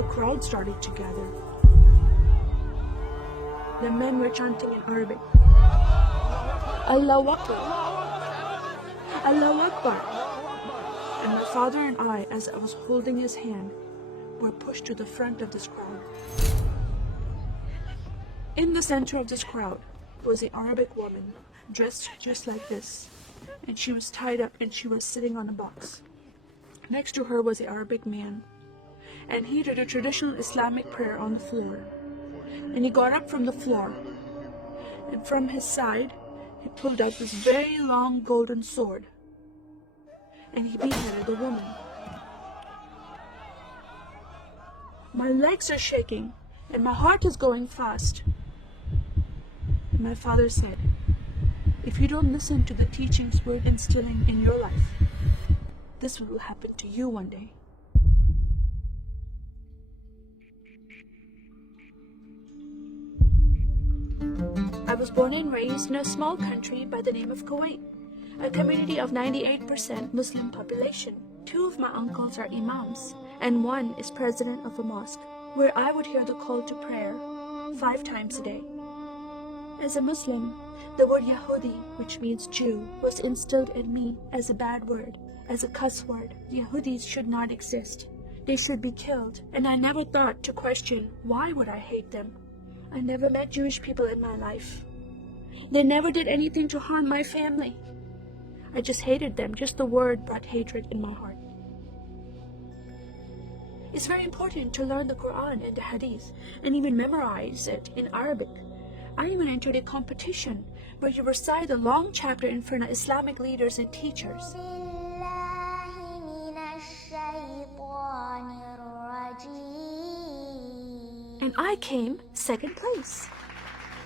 a crowd started to gather. The men were chanting in Arabic, Allahu Akbar, Allahu Akbar. And my father and I, as I was holding his hand, were pushed to the front of this crowd. In the center of this crowd was an Arabic woman, dressed just like this, and she was tied up and she was sitting on a box. Next to her was an Arabic man, and he did a traditional Islamic prayer on the floor. And he got up from the floor, and from his side, he pulled out this very long golden sword, and he beheaded the woman. My legs are shaking, and my heart is going fast. And my father said, if you don't listen to the teachings we're instilling in your life, this will happen to you one day. I was born and raised in a small country by the name of Kuwait, a community of 98% Muslim population. 2 of my uncles are imams, and 1 is president of a mosque, where I would hear the call to prayer 5 times a day. As a Muslim, the word Yahudi, which means Jew, was instilled in me as a bad word, as a cuss word. Yahudis should not exist. They should be killed, and I never thought to question why would I hate them. I never met Jewish people in my life. They never did anything to harm my family. I just hated them. Just the word brought hatred in my heart. It's very important to learn the Quran and the Hadith, and even memorize it in Arabic. I even entered a competition where you recite the long chapter in front of Islamic leaders and teachers. And I came 2nd place.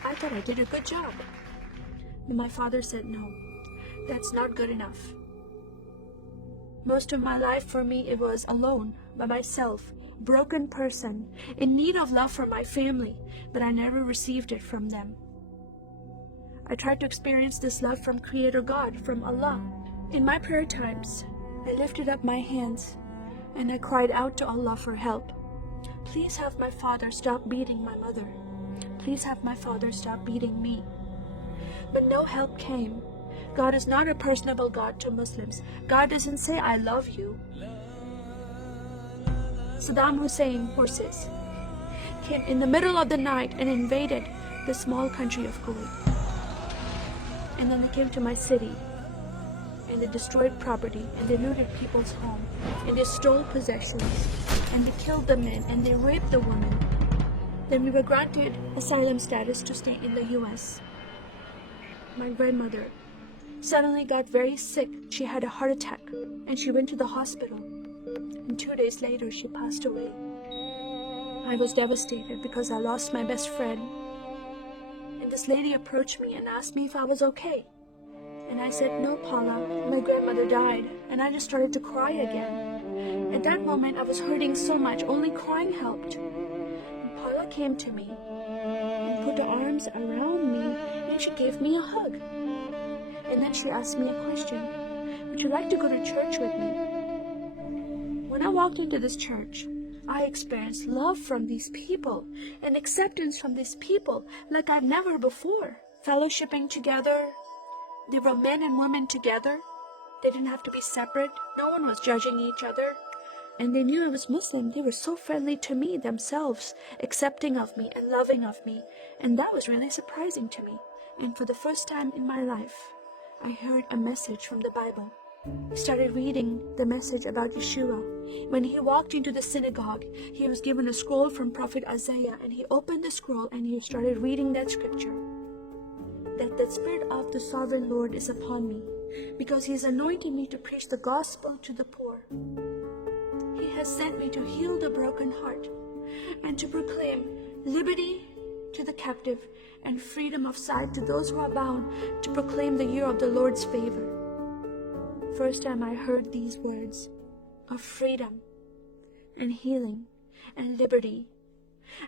I thought I did a good job. But my father said, no, that's not good enough. Most of my life for me, it was alone, by myself, broken person, in need of love from my family, but I never received it from them. I tried to experience this love from Creator God, from Allah. In my prayer times, I lifted up my hands and I cried out to Allah for help. Please have my father stop beating my mother. Please have my father stop beating me. But no help came. God is not a personable God to Muslims. God doesn't say, I love you. Saddam Hussein forces came in the middle of the night and invaded the small country of Kuwait. And then they came to my city, and they destroyed property, and they looted people's home, and they stole possessions, and they killed the men, and they raped the women. Then we were granted asylum status to stay in the US. My grandmother suddenly got very sick. She had a heart attack, and she went to the hospital. And 2 days later, she passed away. I was devastated because I lost my best friend. And this lady approached me and asked me if I was okay. And I said, no, Paula, my grandmother died. And I just started to cry again. At that moment, I was hurting so much, only crying helped. And Paula came to me and put her arms around me, and she gave me a hug. And then she asked me a question. Would you like to go to church with me? When I walked into this church, I experienced love from these people and acceptance from these people like I've never before. Fellowshipping together. They were men and women together. They didn't have to be separate. No one was judging each other. And they knew I was Muslim. They were so friendly to me themselves, accepting of me and loving of me. And that was really surprising to me. And for the first time in my life, I heard a message from the Bible. I started reading the message about Yeshua. When he walked into the synagogue, he was given a scroll from Prophet Isaiah, and he opened the scroll and he started reading that scripture. That the Spirit of the Sovereign Lord is upon me, because he has anointed me to preach the gospel to the poor. He has sent me to heal the broken heart and to proclaim liberty to the captive and freedom of sight to those who are bound, to proclaim the year of the Lord's favor. First time I heard these words of freedom and healing and liberty.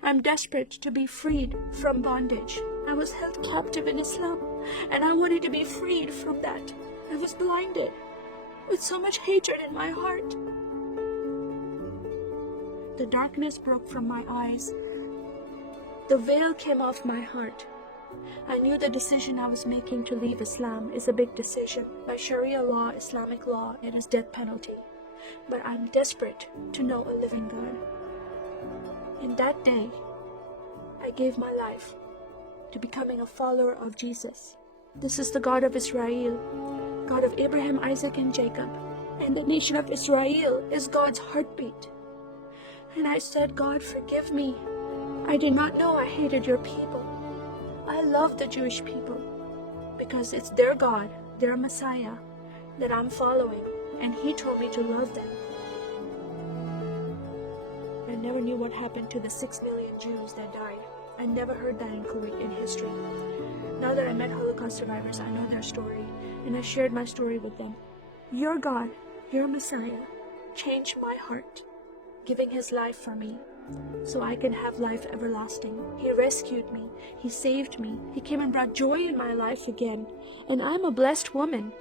I'm desperate to be freed from bondage. I was held captive in Islam, and I wanted to be freed from that. I was blinded with so much hatred in my heart. The darkness broke from my eyes. The veil came off my heart. I knew the decision I was making to leave Islam is a big decision. By Sharia law, Islamic law, it is death penalty. But I'm desperate to know a living God. In that day, I gave my life to becoming a follower of Jesus. This is the God of Israel, God of Abraham, Isaac, and Jacob. And the nation of Israel is God's heartbeat. And I said, God, forgive me. I did not know I hated your people. I love the Jewish people because it's their God, their Messiah that I'm following. And he told me to love them. I never knew what happened to the 6 million Jews that died. I never heard that in Kuwait in history. Now that I met Holocaust survivors, I know their story, and I shared my story with them. Your God, your Messiah, changed my heart, giving his life for me, so I can have life everlasting. He rescued me, he saved me, he came and brought joy in my life again, and I'm a blessed woman.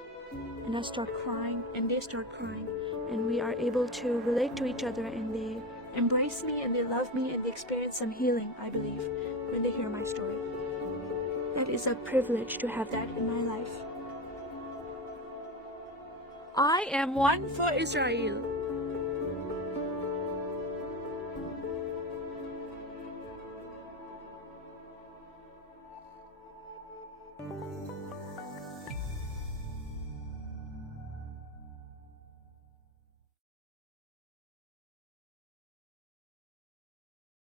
And I start crying, and they start crying, and we are able to relate to each other, and they embrace me, and they love me, and they experience some healing, I believe, when they hear my story. That is a privilege to have that in my life. I am one for Israel.